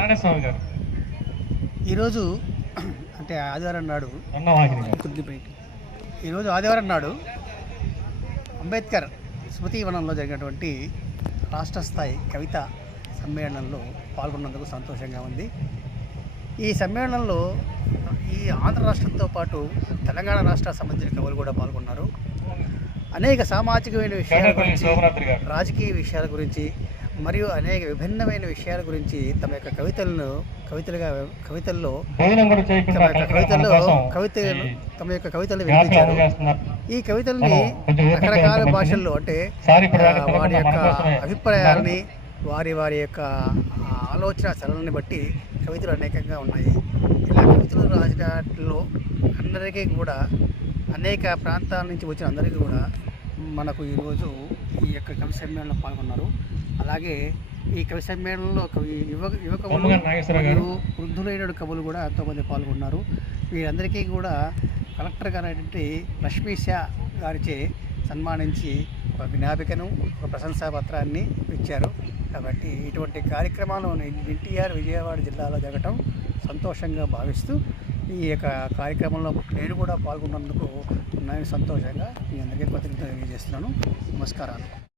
నారాయణస్వామి గారు. ఈరోజు అంటే ఆదివారం నాడు ఈరోజు ఆదివారం నాడు అంబేద్కర్ స్మృతి వనంలో జరిగినటువంటి రాష్ట్ర స్థాయి కవిత సమ్మేళనంలో పాల్గొన్నందుకు సంతోషంగా ఉంది. ఈ సమ్మేళనంలో ఈ ఆంధ్ర రాష్ట్రంతో పాటు తెలంగాణ రాష్ట్ర సంబంధించిన కవులు కూడా పాల్గొన్నారు. అనేక సామాజికమైన విషయాల గురించి రాజకీయ విషయాల గురించి మరియు అనేక విభిన్నమైన విషయాల గురించి తమ యొక్క కవితలను కవితలుగా కవితల్లో తమ యొక్క కవితల్లో కవితలు తమ యొక్క కవితలు వినిపించారు. ఈ కవితల్ని రకరకాల భాషల్లో అంటే వారి యొక్క అభిప్రాయాలని వారి వారి యొక్క ఆలోచన సరళని బట్టి కవితలు అనేకంగా ఉన్నాయి ఇలా కవితలు రాసినట్లో అందరికీ కూడా అనేక ప్రాంతాల నుంచి వచ్చిన అందరికీ కూడా మనకు ఈరోజు ఈ యొక్క కవి సమ్మేళనంలో పాల్గొన్నారు. అలాగే ఈ కవి సమ్మేళనంలో కవి యువ యువ కవులు బొమ్మగారి నాగేశ్వరరావు గారు. మరియు వృద్ధులైన కవులు కూడా ఎంతోమంది పాల్గొన్నారు. వీరందరికీ కూడా కలెక్టర్ గారైనటువంటి లక్ష్మీ షా గారిచే సన్మానించి ఒక జ్ఞాపికను ఒక ప్రశంసా పత్రాన్ని ఇచ్చారు. కాబట్టి ఇటువంటి కార్యక్రమాలు ఎన్టీఆర్ విజయవాడ జిల్లాలో జరగటం సంతోషంగా భావిస్తూ ఈ యొక్క కార్యక్రమంలో నేను కూడా పాల్గొన్నందుకు నేను సంతోషంగా మీ అందరికీ కృతజ్ఞత తెలియజేస్తున్నాను. నమస్కారాలు.